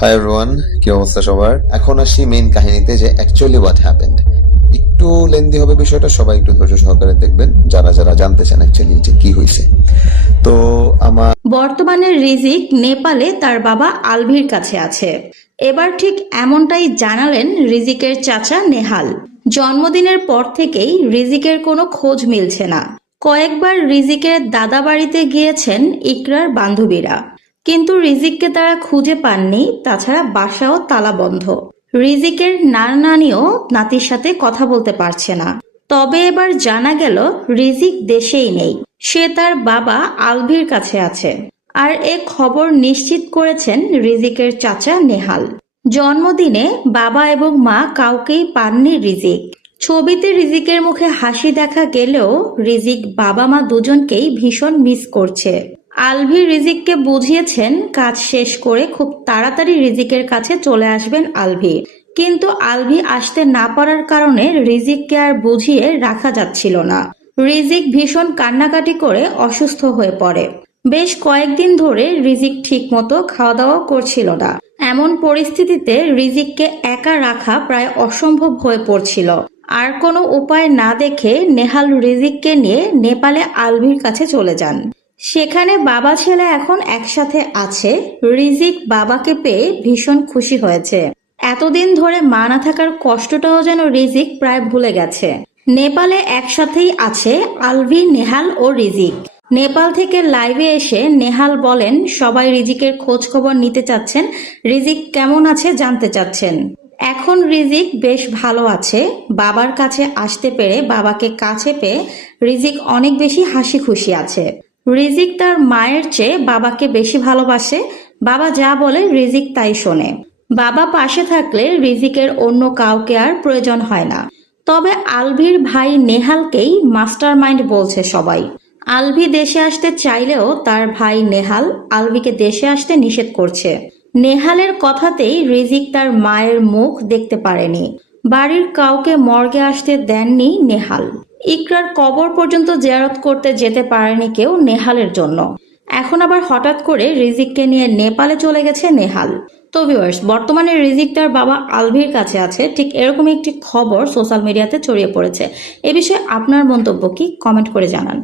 Hi everyone, কি অবস্থা সবার? এখন আসি মেইন কাহিনীতে যে অ্যাকচুয়ালি হোয়াট হ্যাপেন্ড। একটু লেন্দি হবে বিষয়টা, সবাই একটু ধৈর্য সহকারে দেখবেন যারা যারা জানতে চান অ্যাকচুয়ালি যে কি হয়েছে। তো আমার বর্তমানে রিজিক নেপালে তার বাবা আলভির কাছে আছে। এবার ঠিক এমনটাই জানালেন রিজিকের চাচা নেহাল। জন্মদিনের পর থেকেই রিজিকের কোনো খোঁজ মিলছে না। কয়েকবার রিজিকের দাদা বাড়িতে গিয়েছেন ইকরার বান্ধবীরা, কিন্তু রিজিককে তারা খুঁজে পাননি। তাছাড়া বাসাও তালাবন্ধ। রিজিকের নানিও নাতির সাথে কথা বলতে পারছে না। তবে এবার জানা গেল রিজিক দেশেই নেই, সে তার বাবা আলভির কাছে আছে। আর এ খবর নিশ্চিত করেছেন রিজিকের চাচা নেহাল। জন্মদিনে বাবা এবং মা কাউকেই পাননি রিজিক। ছবিতে রিজিকের মুখে হাসি দেখা গেলেও রিজিক বাবা মা দুজনকেই ভীষণ মিস করছে। আলভি রিজিককে বুঝিয়েছেন কাজ শেষ করে খুব তাড়াতাড়ি রিজিকের কাছে চলে আসবেন আলভি। কিন্তু আলভি আসতে না পারার কারণে রিজিককে আর বুঝিয়ে রাখা যাচ্ছিল না। রিজিক ভীষণ কান্নাকাটি করে অসুস্থ হয়ে পড়ে। বেশ কয়েকদিন ধরে রিজিক ঠিকমতো খাওয়া দাওয়া করছিল না। এমন পরিস্থিতিতে রিজিককে একা রাখা প্রায় অসম্ভব হয়ে পড়ছিল। আর কোনো উপায় না দেখে নেহাল রিজিককে নিয়ে নেপালে আলভির কাছে চলে যান। সেখানে বাবা ছেলে এখন একসাথে আছে। রিজিক বাবাকে পেয়ে ভীষণ খুশি হয়েছে। এতদিন ধরে মা না থাকার কষ্টটাও যেন রিজিক প্রায় ভুলে গেছে। নেপালে একসাথেই আছে আলভি, নেহাল ও রিজিক। নেপাল থেকে লাইভে এসে নেহাল বলেন সবাই রিজিকের খোঁজ খবর নিতে চাচ্ছেন, রিজিক কেমন আছে জানতে চাচ্ছেন। এখন রিজিক বেশ ভালো আছে। বাবার কাছে আসতে পেরে, বাবাকে কাছে পেয়ে রিজিক অনেক বেশি হাসি খুশি আছে। রিজিক তার মায়ের চেয়ে বাবাকে বেশি ভালোবাসে। বাবা যা বলে রিজিক তাই শোনে। বাবা পাশে থাকলে রিজিকের অন্য কাউকে আর প্রয়োজন হয় না। তবে আলভির ভাই নেহালকেই মাস্টার মাইন্ড বলছে সবাই। আলভি দেশে আসতে চাইলেও তার ভাই নেহাল আলভিকে দেশে আসতে নিষেধ করছে। নেহালের কথাতেই রিজিক তার মায়ের মুখ দেখতে পারেনি। বাড়ির কাউকে মর্গে আসতে দেননি নেহাল। ইকরার কবর পর্যন্ত জিয়ারত করতে যেতে পারেনি কেউ নেহালের জন্য। এখন আবার হঠাৎ করে রিজিককে নিয়ে নেপালে চলে গেছে নেহাল। তো ভিউয়ার্স, বর্তমানে রিজিক তার বাবা আলভির কাছে আছে, ঠিক এরকম একটি খবর সোশ্যাল মিডিয়াতে ছড়িয়ে পড়েছে। এ বিষয়ে আপনার মন্তব্য কি? কমেন্ট করে জানান।